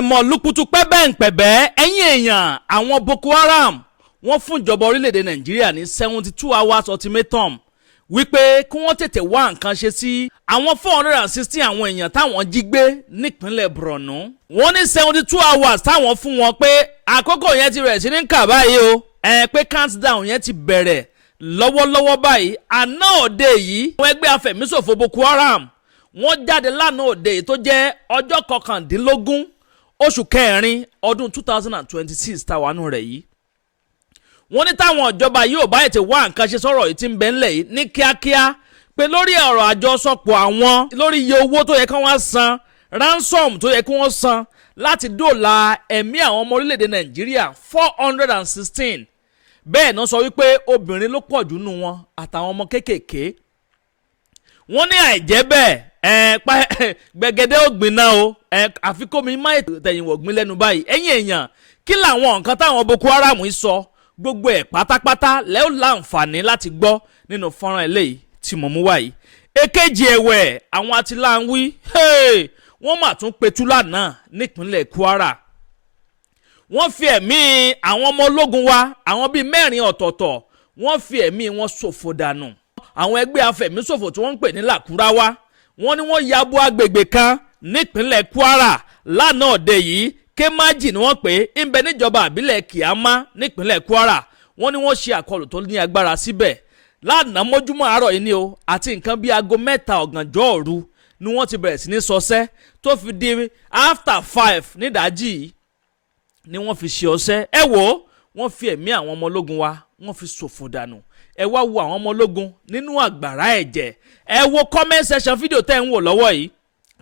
èèmọ̀ lukutu pẹ́bẹ́ǹpẹ̀bẹ́ ẹ̀yìn èèyàn àwọn Boko Haram wọ́n fún ìjọba orílẹ̀-èdè Nàìjíríà ní 72 hours ultimatum wípé kí wọ́n tètè wá nǹkan ṣe sí àwọn 416 àwọn èèyàn táwọn jí gbé nípínlẹ̀ Borno. Wọ́n ní 72 hours táwọn fún wọn pé àkókò yẹn ti rẹ̀ sí ní kà báyìí o pé countdown yẹn ti bẹ̀rẹ̀ lọ́wọ́lọ́wọ́ báyìí. Àná òde yìí àwọn ẹgbẹ́ afẹ̀míṣòfò Boko Haram wọ́n jáde lánàá òde yìí tó jẹ́ ọjọ́ 19 oṣù kẹrin ọdún 2026 táwanú rẹ̀ yìí. Wọ́n ní táwọn ìjọba yóò bá ètè wá nǹkan ṣe sọ̀rọ̀ yìí tí ń bẹ ńlẹ̀ yìí ní kíákíá pé lórí ọ̀rọ̀ àjọsọpọ̀ àwọn lórí iye owó tó yẹ kí wọ́n san ransom tó yẹ kí wọ́n san láti dóòlà ẹ̀mí àwọn ọmọ orílẹ̀-èdè Nàìjíríà 416. Bẹ́ẹ̀ náà sọ wípé obìnrin ló pọ̀ jù nù wọn àtàwọn ọmọ kéékèèké. Wọ́n ní àìjẹ́ bẹ́ẹ̀ gbẹ̀gẹ́dẹ́ ògbìn náà o àfikún mi má ètò ìtẹ̀yìnwó gbin lẹ́nu báyìí. Ẹ̀yin èèyàn kí làwọn nǹkan táwọn Boko Haram yìí sọ gbogbo ẹ̀ pátápátá lẹ́ ó láǹfààní láti gbọ́ nínú fọ́nrán eléyìí tí mo mú wáyìí. Èkejì ẹ̀wẹ̀ àwọn atiláwí wọ́n mà tún petú lánàá nípínlẹ̀ Kwara. Wọ́n fi ẹ̀mí àwọn ọmọ ológun wa àwọn bíi 4 ọ̀tọ̀ọ̀tọ̀ wọ́n fi ẹ̀mí wọn ṣòfò dànù. Àwọn ẹgbẹ́ afẹ̀míṣòfò tí wọ́n ń pè ní Làkúráwá wọ́n ní wọ́n ya bo agbègbè kan nípínlẹ̀ Kwara lánàá òde yìí. Kémájì ni wọ́n pè é ń bẹ níjọba àbílẹ̀ Kíámá nípínlẹ̀ Kwara. Wọ́n ní wọ́n ṣe àkọlù tó ní agbára síbẹ̀ lánàá mójúmọ́ àárọ̀ yìí ni o àti nǹkan bíi aago 3 ọ̀gànjọ́ òru ni wọ́n ti bẹ̀rẹ̀ sí ní sọsẹ́ tó fi di after 5 nídàájì ni wọ́n fi ṣe ọsẹ́. Ẹ wò wọ́n fi ẹ̀mí àwọn ọmọ ológun wa wọ́n fi ṣòfò dànù. Ẹ wá wo àwọn ọmọ ológun nínú àgbàrá ẹ̀jẹ̀. Ẹ wo comment section fídíò tẹ́ ń wò lọ́wọ́ yìí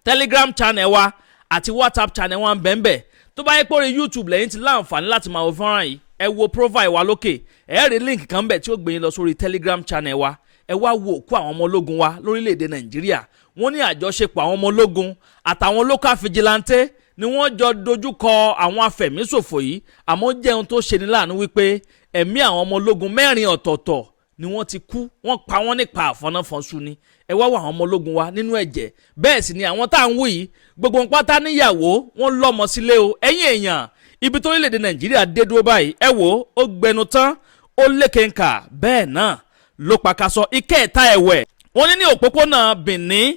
Telegram channel wa àti WhatsApp channel wa ń bẹ́ẹ̀ tó bá yẹ pé orí YouTube lẹ́yìn tí láǹfààní láti máa wo fọ́nrán yìí ẹ wo profile wa lókè ẹ rí link kan bẹ̀ tí ó gbé yín lọ sórí Telegram channel wa. Ẹ wá wo òkú àwọn ọmọ ológun wa lórílẹ̀‐èdè Nàìjíríà. Wọ́n ní àjọṣepọ̀ àwọn ọmọ ológun àtàwọn local vigilante ni wọ́n jọ dojúkọ àwọn afẹ̀míṣòfò yìí. Àmọ́ jẹun tó ṣe ní láàánú wípé ẹ̀mí àwọn ọmọ ológun 4 ọ̀tọ̀ọ̀tọ̀ ni wọ́n ti kú. Wọ́n pa wọ́n nípa àfọnáfọ́nṣu ni. Ẹ wá wo àwọn ọmọ ológun wa nínú ẹ̀jẹ̀. Bẹ́ẹ̀ sì ni àwọn tá à ń wò yìí gbogbo pátá níyàwó wọ́n lọ́mọ sílé o. Ẹ̀yin èèyàn ibi tó orílẹ̀-èdè Nàìjíríà dé dúró báyìí ẹ wò ó gbẹnu tán ó lékenkà bẹ́ẹ̀ náà ló pàkàsọ. Ìkẹta ẹ̀wẹ̀ wọ́n ní òpópónà Benin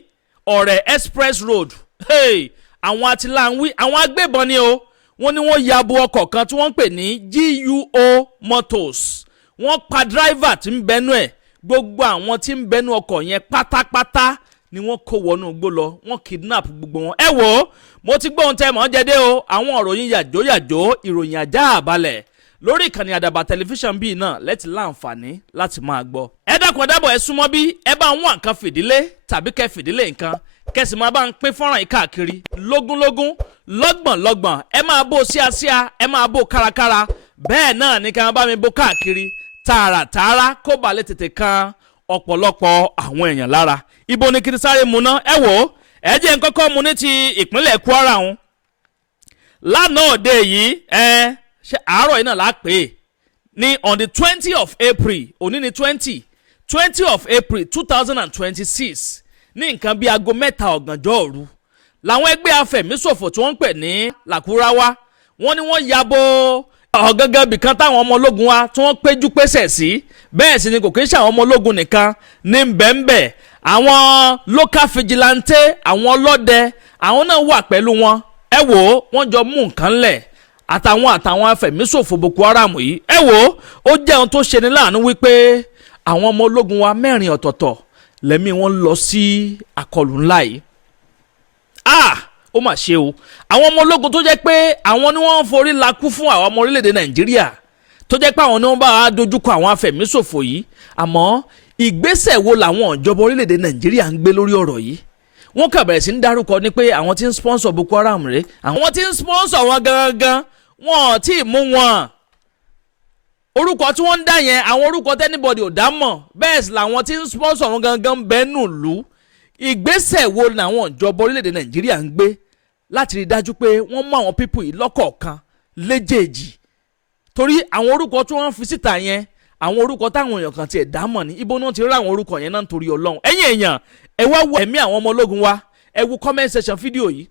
Ọ̀rẹ́ Express Road àwọn atiláwí àwọn agbébọn ni o. Wọ́n ní wọ́n ya bo ọkọ̀ kan tí wọ́n ń pè ní GUO Motors. Wọ́n pa driver tí ń bẹnu ẹ̀ gbogbo àwọn tí ń bẹnu ọkọ̀ yẹn pátápátá ni wọ́n kó wọnú igbó lọ. Wọ́n kidnap gbogbo wọn. Ẹ wò ó mo ti gbóhùn tẹ́ mọ́ jẹ́dé o àwọn ìròyìn yàjóyàjó ìròyìn ajá àbálẹ̀ lórí ìkànnì àdàbà tẹlifíṣàn bíi náà lẹ́tì láǹfààní láti máa gbọ́. Ẹ dákun dábọ̀ ẹ súnmọ́ bí ẹ bá ń wá nǹkan fìdílé tàbí kẹ́ fìdílé nǹkan kẹ́sì máa bá ń pín fọ́nrán yìí káàkiri lógúnlógún lọ́gbọ̀nlọ́gbọ̀n ẹ máa bó síasíá ẹ máa bó kárakára bẹ́ẹ̀ náà ní ká bá mi bó káàkiri tààràtààrà kó ba lè tètè kan ọ̀pọ̀lọpọ̀ àwọn èèyàn lára. Ibo ni kí n sáré mu ná ẹ wò ó ẹ jẹ́ n kọ́kọ́ mu ní ti ìpínlẹ̀ Kwara ọ̀hún. Lánàá òde yìí ṣe àárọ̀ yìí náà la pè é ní on the 20 of April òní ni 20 of April 2026 ní nǹkan bíi aago 3 ọ̀gànjọ́ òru làwọn ẹgbẹ́ afẹ̀míṣòfò tí wọ́n ń pè ní Làkúráwá wọ́n ní wọ́n ya bo ọ̀gángan bìkan táwọn ọmọ ológun wa tí wọ́n péjú pésẹ̀ sí. Bẹ́ẹ̀ sì ni kò kí ń ṣe àwọn ọmọ ológun nìkan ní bẹ́ẹ̀nbẹ́ẹ̀ àwọn local vigilante àwọn ọlọ́dẹ àwọn náà wà pẹ̀lú wọn. Ẹ wò ó wọ́n jọ mú nǹkan lẹ̀ àtàwọn afẹ̀míṣòfò Boko Haram yìí. Ẹ wò ó jẹ́ ohun tó ṣe ní láàánú wípé àwọn ọmọ ológun wa 4 ọ̀tọ̀ọ̀tọ̀ lẹ́mí wọn lọ sí àkọlù ńlá yìí. Ó mà ṣe o àwọn ọmọ ológun tó jẹ́ pé àwọn ni wọ́n ń forí lakú fún àwọn ọmọ orílẹ̀-èdè Nàìjíríà tó jẹ́ pé àwọn ni wọ́n bá wa dojúkọ àwọn afẹ̀míṣòfò yìí. Àmọ́ ìgbésẹ̀ wo làwọn ìjọba orílẹ̀-èdè Nàìjíríà ń gbé lórí ọ̀rọ̀ yìí? Wọ́n kà bẹ̀rẹ̀ sí ń dárúkọ ní pé àwọn tí ń sponsor Boko Haram rẹ̀ àwọn tí ń sponsor wọn gangan wọn ò tí ì mú wọn. Orúkọ tí wọ́n ń dá yẹn àwọn orúkọ tẹ́nibọ̀dì ò dá mọ̀ bẹ́ẹ̀ sì làwọn tí ń sponsor wọn gangan bẹ́ẹ̀ nù lù. Ìgbésẹ̀ wo làwọn ìjọba orílẹ̀-èdè Nàìjíríà ń gbé láti rí dájú pé wọ́n mú àwọn pípù yìí lọ́kọ̀ọ̀kan léjèèjì? Torí àwọn orúkọ tí wọ́n fi síta yẹn àwọn orúkọ táwọn èèyàn kan tiẹ̀ dá mọ̀ ní ibo náà ti rí àwọn orúkọ yẹn náà nítorí Ọlọ́run. Ẹ̀yin èèyàn ẹ wá wo ẹ̀mí àwọn ọmọ ológun wa ẹ wo comment section fídíò yìí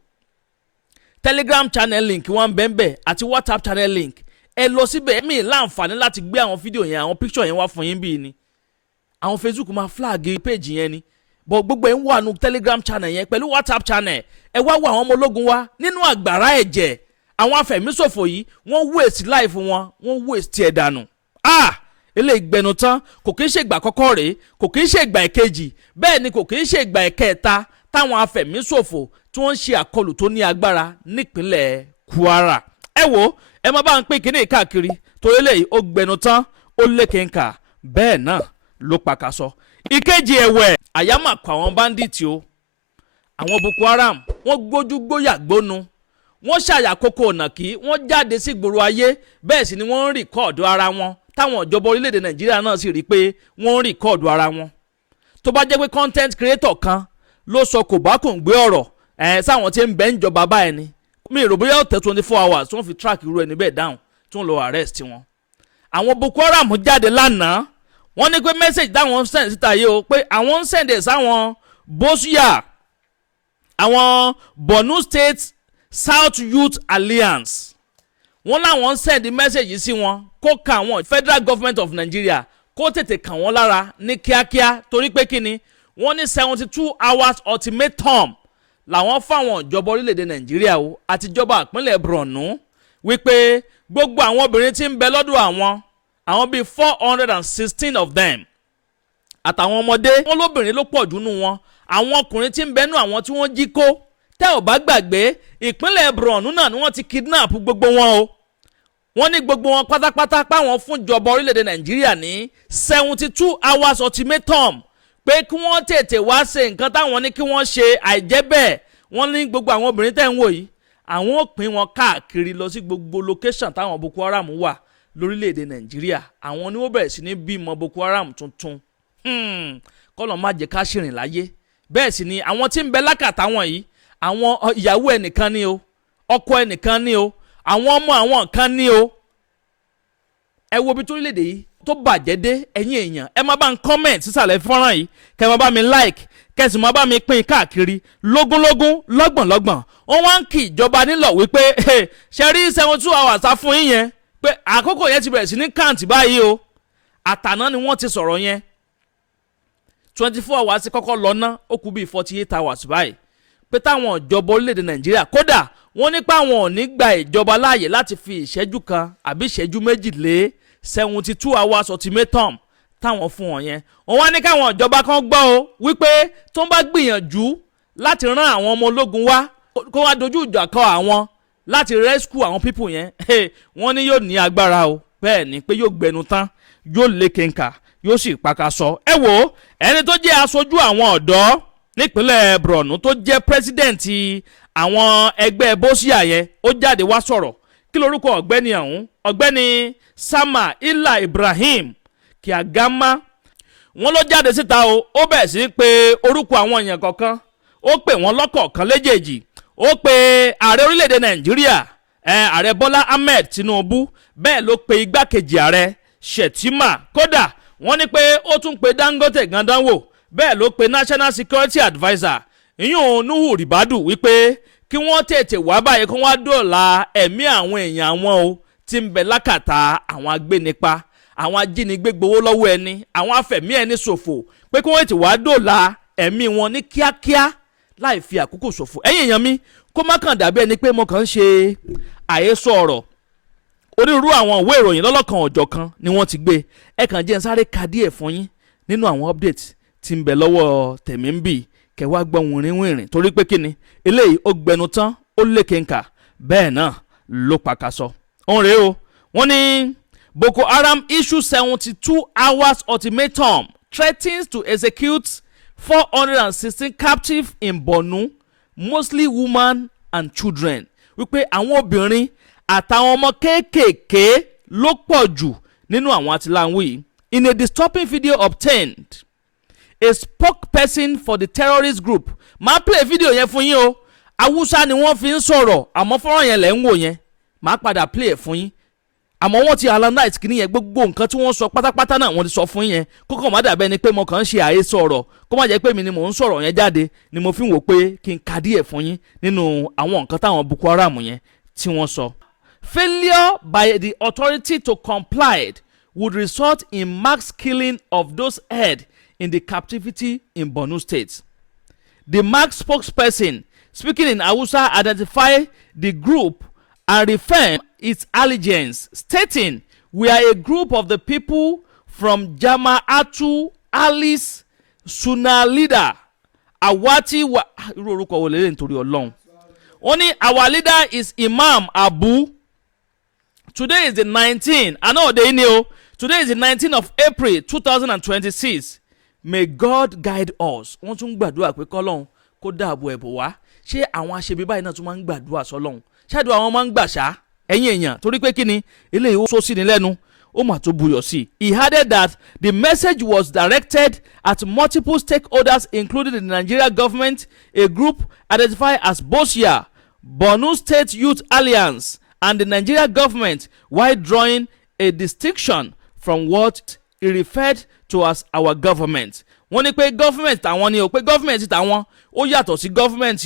Telegram channel link wọn bẹ́ẹ̀ àti WhatsApp channel link ẹ lọ síbẹ̀ mi láǹfààní láti gbé àwọn fídíò yẹn àwọn picture yẹn wá fún yín bíi ni àwọn Facebook máa flag page yẹn ni but gbogbo ẹ̀ ń wà nù Telegram channel yẹn pẹ̀lú WhatsApp channel ẹ wá wo àwọn ọmọ ológun wa nínú àgbàrá ẹ̀jẹ̀ àwọn afẹ̀míṣòfò yìí wọ́n waste life wọ́n waste ẹ̀ dànù eléyìí gbẹnu tán kò kí ń ṣe ìgbà àkọ́kọ́ rèé kò kí ń ṣe ìgbà ìkejì bẹ́ẹ̀ ni kò kí ń ṣe ìgbà ìkẹta táwọn afẹ̀míṣòfò tí wọ́n ń ṣe àkọlù tó ní agbára nípínlẹ̀ Kwara ẹ wo ẹ má bá ń pín kíní káàkiri torí eléyìí ó gbẹnu tán ó lékenkà bẹ́ẹ̀ náà ló pàkàṣọ. ìkejì ẹ̀wẹ̀ àyámà kọ àwọn bandit o àwọn Boko Haram wọ́n gbójú gbóyà gbónu wọ́n ṣàyàkókò ọ̀nà kí wọ́n jáde sí gbòòrò ayé bẹ́ẹ̀ sì ni wọ́n ń rìkọ́ọ̀dù ara wọn táwọn ìjọba orílẹ̀-èdè Nàìjíríà náà sì rí i pé wọ́n ń rìkọ́ọ̀dù ara wọn. tó bá jẹ́ pé content creator kan ló sọ kò bá kò ń gbé ọ̀rọ̀ sáwọn tí ń bẹ ń jọba báyìí ni mi rò bóyá ó tẹ̀ 24 hours tí wọ́n fi track irú ẹni bẹ́ẹ̀ down tí wọ́n lọ arrest wọn. àwọn Boko Haram jáde lánàá wọ́n ní pé message táwọn send síta yìí o pé àwọn ń send ẹ̀ sáwọn Bosnia àwọn Borno State South Youth Alliance wọ́n láwọn ń send message sí wọn kó ka àwọn Federal Government of Nigeria kó tètè kàn wọ́n lára ní kíákíá torí pé kíni wọ́n ní 72 hours ultimatum làwọn fáwọn ìjọba orílẹ̀-èdè Nàìjíríà o àtijọba ìpínlẹ̀ Borno wípé gbogbo àwọn obìnrin tí ń bẹ lọ́dọ̀ àwọn bíi 416 of them àtàwọn ọmọdé wọn lóbìnrin ló pọ̀ jù nù wọn àwọn ọkùnrin tí ń bẹnu àwọn tí wọ́n jí kó tẹ́ ò bá gbàgbé ìpínlẹ̀ Borno náà ni wọ́n ti kidnap gbogbo wọn o wọ́n ní gbogbo wọn pátápátá páwọn fún ìjọba orílẹ̀-èdè Nàìjíríà ní 72 hours ultimatum pé kí wọ́n tètè wá ṣe nǹkan táwọn ní kí wọ́n ṣe àìjẹ́ bẹ́ẹ̀ wọ́n ní gbogbo àwọn obìnrin tẹ́ ń wò yìí àwọn ò pín wọn káàkiri lọ sí gbogbo location táwọn Boko Haram wà lórílẹ̀‐èdè Nàìjíríà àwọn ni wọ́n bẹ̀rẹ̀ sí ní bímọ Boko Haram tuntun kọ́lọ̀ má jẹ́ ká ṣìrìn láyé bẹ́ẹ̀ sì ni àwọn tí ń bẹ lákàtà wọn yìí àwọn ìyàwó ẹnìkan ní o ọkọ ẹnìkan ní o àwọn ọmọ àwọn kan ní o ẹ wo bí torílẹ̀‐èdè yìí tó bàjẹ́ dé ẹ̀yin èèyàn ẹ má bá ń comment sísàlẹ̀ fọ́nrán yìí kẹ́ ẹ má bá mi like kẹ́ ẹ sì má bá mi pín káàkiri lógúnlógún lọ́gbọ̀nlọ́gbọ̀n wọ́n wá ń kí ìjọba nílọ̀ wípé ṣe rí 72 hours á fún yín yẹn pé àkókò yẹn ti bẹ̀rẹ̀ sí ní kàǹtì báyìí o àtàná ni wọ́n ti sọ̀rọ̀ yẹn 24 hours ti kọ́kọ́ lọ ná ó kù bíi 48 hours báyìí pé táwọn ìjọba orílẹ̀-èdè Nàìjíríà kódà wọ́n ní pé àwọn ò ní gba ìjọba láàyè láti fi ìṣẹ́jú kan àbí ìṣẹ́jú méjì lé 72 hours ultimatum táwọn fún wọn yẹn wọ́n wá ní káwọn ìjọba kan gbọ́ o wípé tó ń bá gbìyànjú láti rán àwọn ọmọ ológun wá kó wá dojú ìjà kọ àwọn láti rescue àwọn people yẹn wọ́n ní yóò ní agbára o bẹ́ẹ̀ ni pé yóò gbẹnu tán yóò lékenkà yóò sì pakasọ. ẹ wo ẹni tó jẹ́ aṣojú àwọn ọ̀dọ́ nípínlẹ̀ Borno tó jẹ́ pírẹsidẹ́ǹtì àwọn ẹgbẹ́ Bosnia yẹn ó jáde wá sọ̀rọ̀ kí lorúkọ ọ̀gbẹ́ni ọ̀hún ọ̀gbẹ́ni Sama Ila Ibrahim Kiagama wọ́n ló jáde síta o ó bẹ̀ sí pé orúkọ àwọn èèyàn kọ̀ọ̀kan ó pè wọ́n lọ́kọ̀ọ̀kan léjèèjì ó pe ààrẹ orílẹ̀-èdè Nàìjíríà ààrẹ Bọ́lá Ahmed Tinubu bẹ́ẹ̀ ló pe igbákejì ààrẹ Shettima kódà wọ́n ní pé ó tún pe Dangote gandan wò bẹ́ẹ̀ ló pe National Security Adviser ìyún Nuhu Ribadu wípé kí wọ́n tètè wá báyìí kí wọ́n dóòlà ẹ̀mí àwọn èèyàn wọn o tí ń bẹ lákàtà àwọn agbénipa àwọn ajínigbé gbowó lọ́wọ́ ẹni àwọn afẹ̀mí ẹni ṣòfò pé kí wọ́n tètè wá dóòlà ẹ̀mí wọn ní kíákíá láì fi àkókò ṣòfò ẹ̀yin èèyàn mi kó má kàn dàbí ẹni pé mo kàn ń ṣe àhesọ ọ̀rọ̀ onírúurú àwọn ìwé ìròyìn lọ́lọ́kan ọ̀jọ̀kan ni wọ́n ti gbé ẹ kàn jẹ́ n sáré ka díẹ̀ fún yín nínú àwọn update tí ń bẹ lọ́wọ́ tèmi ń bì kẹwàá gbọ́ wìnrìnwìnrìn torí pé kíni eléyìí ó gbẹnu tán ó lékenkà bẹ́ẹ̀ náà ló pakasọ. òun rèé o wọ́n ní Boko Haram issue 72 hours ultimatum threatens to execute 416 captives in Borno mostly women and children wípé àwọn obìnrin àtàwọn ọmọ kéékèèké ló pọ̀ jù nínú àwọn àtìláwí. In a disturbing video obtained a spokesperson for the terrorist group máa play video yẹn fún yín o Haúsá ni wọ́n fi ń sọ̀rọ̀ àmọ́ fọ́nrán yẹn lẹ́ ń wò yẹn máa padà play ẹ̀ fún yín àmọ́ wọ́n ti analyze kìíní yẹn gbogbo nǹkan tí wọ́n sọ pátápátá náà wọ́n ti sọ fún yẹn kókò má dàbẹ́ ni pé mo kàn ń ṣe àhesọ ọ̀rọ̀ kó má jẹ́ pé mi ni mò ń sọ̀rọ̀ yẹn jáde ni mo fi ń wò pé kí n ka díẹ̀ fún yín nínú àwọn nǹkan táwọn Boko Haram yẹn tí wọ́n sọ. Failure by the authority to comply would result in mass killing of those held in the captivity in Borno State. The MAC spokesperson speaking in Hausa identified the group and reaffirmed its allegiance, stating, "We are a group of the people from Jama'atu Alice Sunnah leader Awati wa." Only our leader is Imam Abu. Today is the 19th. I know they know. Today is the 19th of April 2026. May God guide us. Wọ́n tún gbàdúrà pé kọ́lọ́hún kó dáàbò ẹ̀bùn wá. Ṣé àwọn aṣebi báyìí náà tún máa ń gbàdúrà sọ́lọ́hún? Ṣáàdùn àwọn máa ń gbà ṣá ẹ̀yin èèyàn torí pé kí ni eléyìí ó sọ sí ni lẹ́nu ó mà tó buyọ̀ sí. He added that the message was directed at multiple stakeholders including the Nigeria government, a group identified as BOSIA, Borno State Youth Alliance, and the Nigeria government, while drawing a distinction from what he referred to as our government. Wọ́n ní pé government tàwọn ni o pé government tàwọn ó yàtọ̀ sí government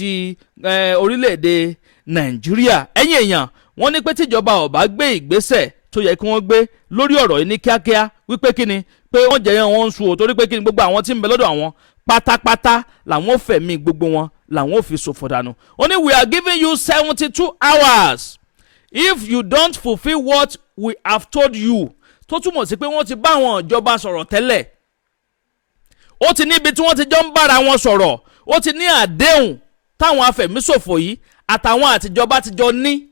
orílẹ̀-èdè Nàìjíríà. Ẹ̀yin èèyàn wọ́n ní pé tíjọba ò bá gbé ìgbésẹ̀ tó yẹ kí wọ́n gbé lórí ọ̀rọ̀ yìí ní kíákíá wípé kí ni pé wọ́n jẹ́ wọn ń sun o torí pé kí ni gbogbo àwọn tí ń bẹ lọ́dọ̀ àwọn pátápátá làwọn ò fẹ̀mí gbogbo wọn làwọn ò fi ṣòfò dànù. Ó ní we are giving you 72 hours if you don't fulfil what we have told you. Tó túmọ̀ sí pé wọ́n ti bá àwọn ìjọba sọ̀rọ̀ tẹ́lẹ̀. Ó ti níbi tí wọ́n ti jọ ń bára wọn sọ̀rọ̀. Ó ti ní àdéhùn táwọn afẹ̀míṣòfò yìí àtàwọn àtijọba ti jọ ní.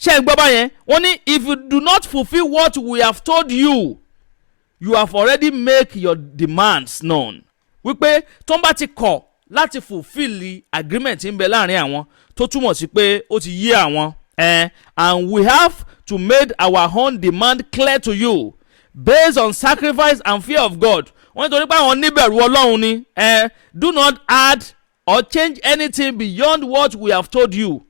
Ṣé ń gbọ́ báyẹn? Wọ́n ní if you do not fulfil what we have told you, you have already make your demands known. Wípé tó ń bá ti kọ̀ láti fulfil agreement ń bẹ láàrin àwọn tó túmọ̀ sí pé ó ti yé àwọn. And we have to make our own demand clear to you based on sacrifice and fear of God. Wọ́n nítorí pé àwọn níbẹ̀rù Ọlọ́run ni. Do not add or change anything beyond what we have told you.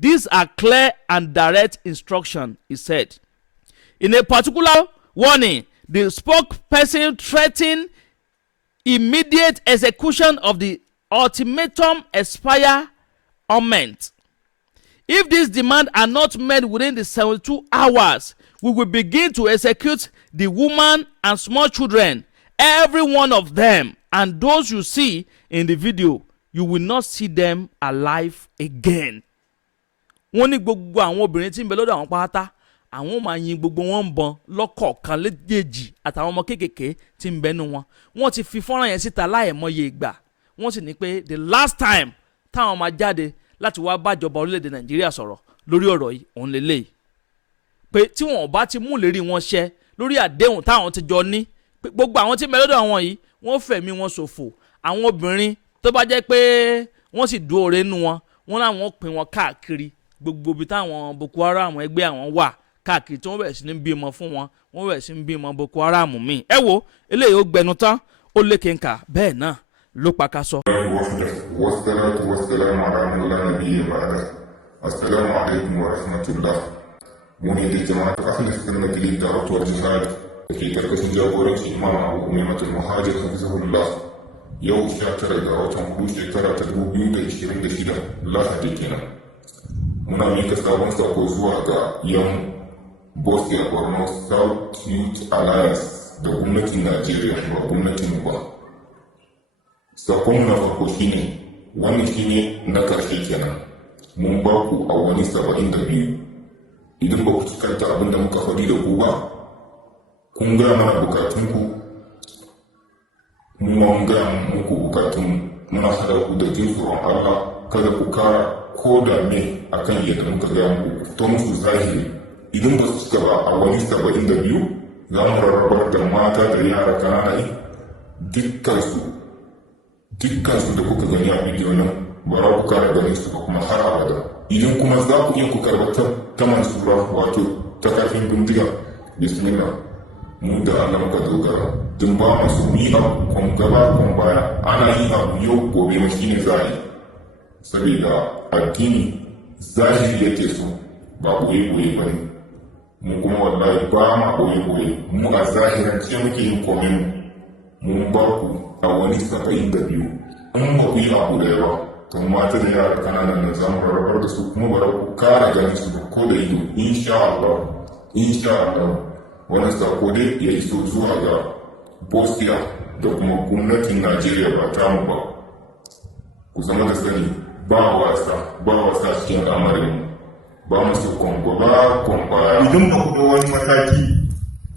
These are clear and direct instructions, he said. In a particular warning, the spokesperson threatened immediate execution of the ultimatum expiration. If these demands are not met within the 72 hours, we will begin to execute the women and small children, every one of them, and those you see in the video, you will not see them alive again. Wọ́n ní gbogbo àwọn obìnrin tí ń bẹ lọ́dọ̀ àwọn pátá àwọn máa yin gbogbo wọn ń bọn lọ́kọ̀ọ̀kan léjèèjì àtàwọn ọmọ kéékèèké tí ń bẹnu wọn. Wọ́n ti fi fọ́nrán yẹn síta láìmọye ìgbà. Wọ́n sì ní pé the last time táwọn máa jáde láti wá bájọba orílẹ̀-èdè Nàìjíríà sọ̀rọ̀ lórí ọ̀rọ̀ yìí òun lélẹ́yìí. Pé tí wọn ò bá ti mú ìlérí wọn ṣẹ lórí àdéhùn táwọn ti jọ ní pé gbogbo àwọn tí ń bẹ lọ́dọ̀ àwọn yìí wọ́n fẹ̀mí wọn ṣòfò. Àwọn obìnrin tó bá jẹ́ pé wọ́n sì dúró ore nínú wọn wọ́n láwọn pín wọn káàkiri gbogbo ibi táwọn Boko Haram ẹgbẹ́ àwọn wà káàkiri tí wọ́n bẹ̀rẹ̀ sí ní bímọ fún wọn wọ́n bẹ̀rẹ̀ sí ní bímọ Boko Haram míì. Ẹ wo eléyìí ó gbẹnu tán ó lékè ńkà bẹ́ẹ̀ náà ló paka sọ. Assalamu alaikum wa rahmatullah. Mu ne da jama'atu ahli sunnah wal da'wah wal jihad da ke karkashin jagoranci Imam Abu Umaymatul Muhajir hafizahullah. Yau 19 ga watan Hudu shekara ta 2026 Lahadi kenan. Muna mika sabon sako zuwa ga yan Bosnia Borno South Youth Alliance da gwamnatin Najeriya ba gwamnatin ba. Sakon na farko shine wannan shine na karshe kenan. Mun ba ku a wani 72 idan ba ku cikanta abin da muka faɗi da ku ba kun gaya mana bukatunku mun gaya muku bukatun muna hada ku da jin tsoron Allah kada ku kara ko da me akan yadda muka gaya muku to musu zahiri idan ba su cika ba a wani 72 za mu rarrabar da mata da yara kanana dukkansu da kuka gani a bidiyo nan ba za ku kara ganin su ba kuma har abada idan kuma za ku iya ku karɓar ta mansura wato ta kafin bindiga bismillah mu da Allah muka dogara tun ba masu yi abu kwan gaba kwan baya ana yi abu yau gobe ma shine za a yi saboda addini zahiri yake so ba boye ba ne mu kuma wallahi ba ma koyi mu a zahirance muke yin komai mun ba ku awanni 72 in ba ku yi abu da yawa to mata da yara kananan nan za mu rarrabar da su kuma ba ku kara ganin su ba ko da ido insha Allah wannan sako dai ya iso zuwa ga Bosnia da kuma gwamnatin Najeriya ba ta mu ba ku zama da sani ba wasa cikin al'amarin ba mu su kwangwaba idan ba ku da wani mataki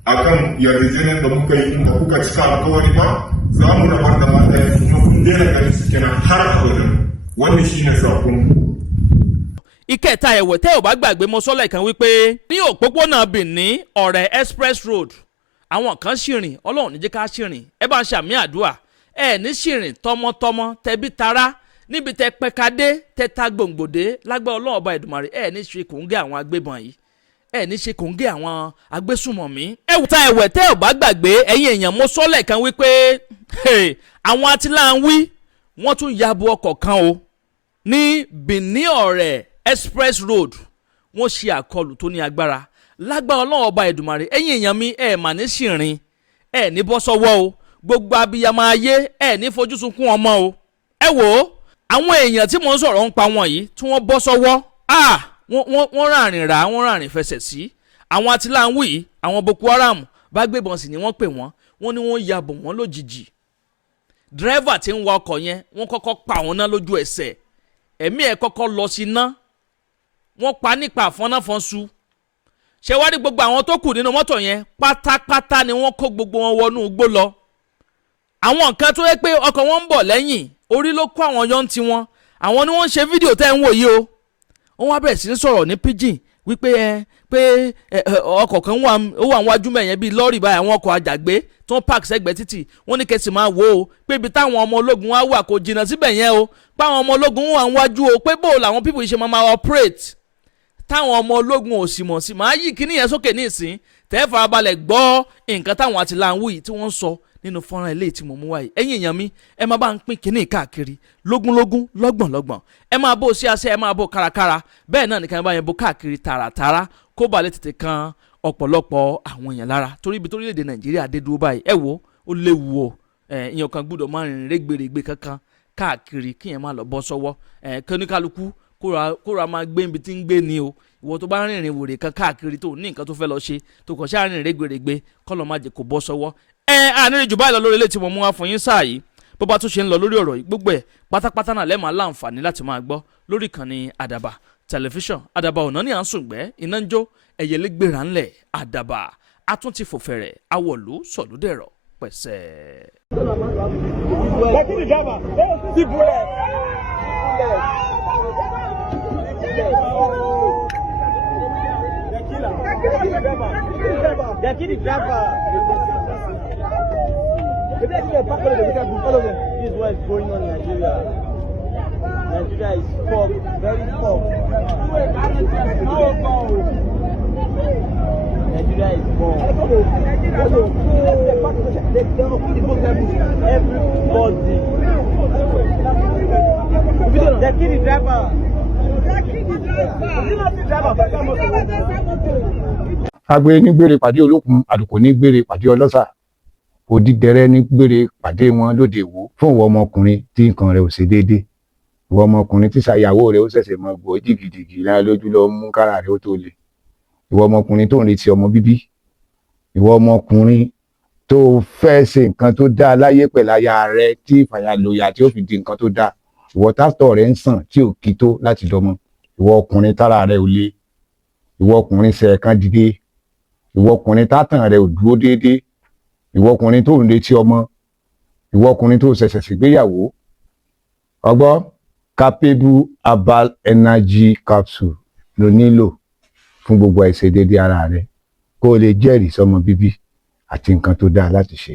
akan yarjejeniyar da muka yi da kuka cika alkawari ba za mu rabar da mata yanzu kuma kun daina ganin su kenan har abadan wannan shine sakon. ìkẹta ẹ̀wẹ̀ tẹ́ ò bá gbàgbé mo sọ lẹ́ẹ̀kan wípé ní òpópónà Benin ọ̀rẹ́ express road àwọn kan ṣìrìn ọlọ́run ní jẹ́ ká ṣìrìn ẹ bá ń ṣàmì àdúrà ẹ ní ṣìrìn tọmọtọmọ tẹbí tará níbi tẹ pẹkadé tẹ ta gbòǹgbòdé lágbára ọlọ́run ọba Èdùmàrè ẹ ní ṣe kòńgẹ́ àwọn agbébọn yìí ẹ ní ṣe kòńgẹ́ àwọn agbésùmọ̀mí. ẹ̀wùta ẹ̀wẹ̀ tẹ́ ò bá gbàgbé ẹ̀yin èèyàn mo sọ lẹ́ẹ̀kan wípé àwọn atiláwí wọ́n tún ya bo ọkọ̀ kan o ní Benin ọ̀rẹ́ express road wọ́n ṣe àkọlù tó ní agbára lágbára ọlọ́run ọba Èdùmàrè ẹ̀yin èèyàn mi ẹ̀ mà ní ṣìrìn ẹ̀ ní bọ́ sọ́wọ́ o gbogbo abiyamọ ayé ẹ̀ ní fojú sunkún ọmọ o. ẹ wò ó àwọn èèyàn tí mò ń sọ̀rọ̀ ń pa wọn yìí tí wọ́n bọ́ sọ́wọ́ wọ́n ràrìn rà wọ́n ràrìn fẹsẹ̀ sí àwọn atiláwí yìí àwọn Boko Haram bá gbébọn sí ni wọ́n pè wọ́n ní wọ́n ya bò wọ́n lójijì dírẹ́fà tí ń wa ọkọ̀ yẹn wọ́n kọ́kọ́ pa àwọn náà lójú ẹsẹ̀ ẹ̀mí ẹ̀ kọ́kọ́ lọ sí iná wọ́n pa nípa àfọ́náfọ́nsu ṣé wá rí gbogbo àwọn tó kù nínú mọ́tò yẹn pátápátá ni wọ́n kó gbogbo wọn wọnú igbó lọ. àwọn nǹkan tó yẹ pé ọkọ̀ wọn ń bọ̀ lẹ́yìn orí ló kó àwọn yọ́n ti wọn àwọn ni wọ́n ń ṣe fídíò tẹ́ ń wò yìí o. wọ́n wá bẹ̀rẹ̀ sí ní sọ̀rọ̀ ní pidgin wípé ọkọ̀ kan wà níwájú mẹ́yẹn bíi lọ́ọ̀rì báyìí àwọn ọkọ̀ àjàgbé tó ń park sẹ́gbẹ̀ẹ́ títì wọ́n ní kẹ́sì máa wò ó pé ibi táwọn ọmọ ológun wá wà kò jìnnà síbẹ̀ yẹn o pé àwọn ọmọ ológun wà níwájú o pé bó làwọn people ṣe máa operate táwọn ọmọ ológun ò sì mọ̀ sí máa yí kíní yẹn sókè ní ìsín tẹ́ farabalẹ̀ gbọ́ nǹkan táwọn àtìláwí yìí tí wọ́n ń sọ nínú fọ́nrán ilé tí mo mú wáyé ẹ̀yin èèyàn mi ẹ máa bá ń pín kíní káàkiri lógúnlógún lọ́gbọ̀nlọ́gbọ̀n ẹ máa bó sí àṣẹ ẹ máa bó kárakára bẹ́ẹ̀ náà nìkan bá yẹn bó káàkiri tààràtààrà kó balẹ̀ tètè kan ọ̀pọ̀lọpọ̀ àwọn èèyàn lára torí ibi torílẹ̀-èdè Nàìjíríà dé dúró báyìí ẹ wo ó léwu o ìyẹn kan gbúdọ̀ máa rìnrìn rẹ́gbẹ̀rẹ́gbẹ̀ kankan káàkiri kíyẹn máa lọ bọ́ sọ́wọ́ kóníkálukú kóra máa gbé ibi tí ń gbé ni o ìwọ tó bá rìnrìn wòrè kan káàkiri tó ní nǹkan tó fẹ́ lọ ṣe tó kàn ṣáà rìnrìn rẹ́gbẹ̀rẹ́gbẹ̀ kọ́ lọ́ọ́ má jẹ́ kó bọ́ sọ́wọ́. ànírín jù báyìí lọ lórí ilé tí mo mú wá fún yín sáà yìí bó bá tún ṣe ń lọ lórí ọ̀rọ̀ yìí gbogbo ẹ̀ pátápátá náà lẹ́ẹ̀máa láǹfààní láti máa gbọ́ lórí ìkànnì àdàbà tẹlifíṣàn àdàbà ọ̀nà ní à ń sùngbẹ́ iná ń jó ẹ̀yẹlé gbéra ńlẹ̀ àdàbà atún ti fòfẹ̀rẹ̀ awọ̀lú sọ̀lúdẹ̀rọ̀ pẹ̀sẹ̀. This is what is going on in Nigeria. Nigeria is fucked, very fucked. Nigeria is gone. Everybody. They kill the driver. Agbe ní gbére pàdé olókun àdùkò ní gbére pàdé ọlọ́ṣà òdìdẹrẹ́ ní gbére pàdé wọn lóde ìwò fún ìwọ ọmọkùnrin tí nǹkan rẹ̀ ò ṣe déédéé ìwọ ọmọkùnrin tí ṣàyàwó rẹ̀ ó ṣẹ̀ṣẹ̀ mọ gbọ́ jìgìjìgì lára lójú lọ mú kára rẹ̀ ó tó le ìwọ ọmọkùnrin tó ń retí ọmọ bíbí ìwọ ọmọkùnrin tó fẹ́ ṣe nǹkan tó dáa láyé pẹ̀lú aya rẹ̀ tí ìfàyàlóyà tí ó fi di nǹkan tó dáa ìwọ tásítọ̀ rẹ̀ ń sàn tí ò kí tó láti dọmọ ìwọ ọkùnrin tára rẹ̀ ò le ìwọ ọkùnrin ṣẹ̀ẹ̀kan dìde ìwọ ọkùnrin tátàn rẹ̀ ò dúró déédéé ìwọ ọkùnrin tó ń retí ọmọ ìwọ ọkùnrin tó ṣẹ̀ṣẹ̀ ṣègbéyàwó ọgbọ́ capable herbal energy capsule ló nílò fún gbogbo àìṣedéédé ara rẹ̀ kó o lè jẹ́rìí sọmọ bíbí àti nǹkan tó dáa láti ṣe.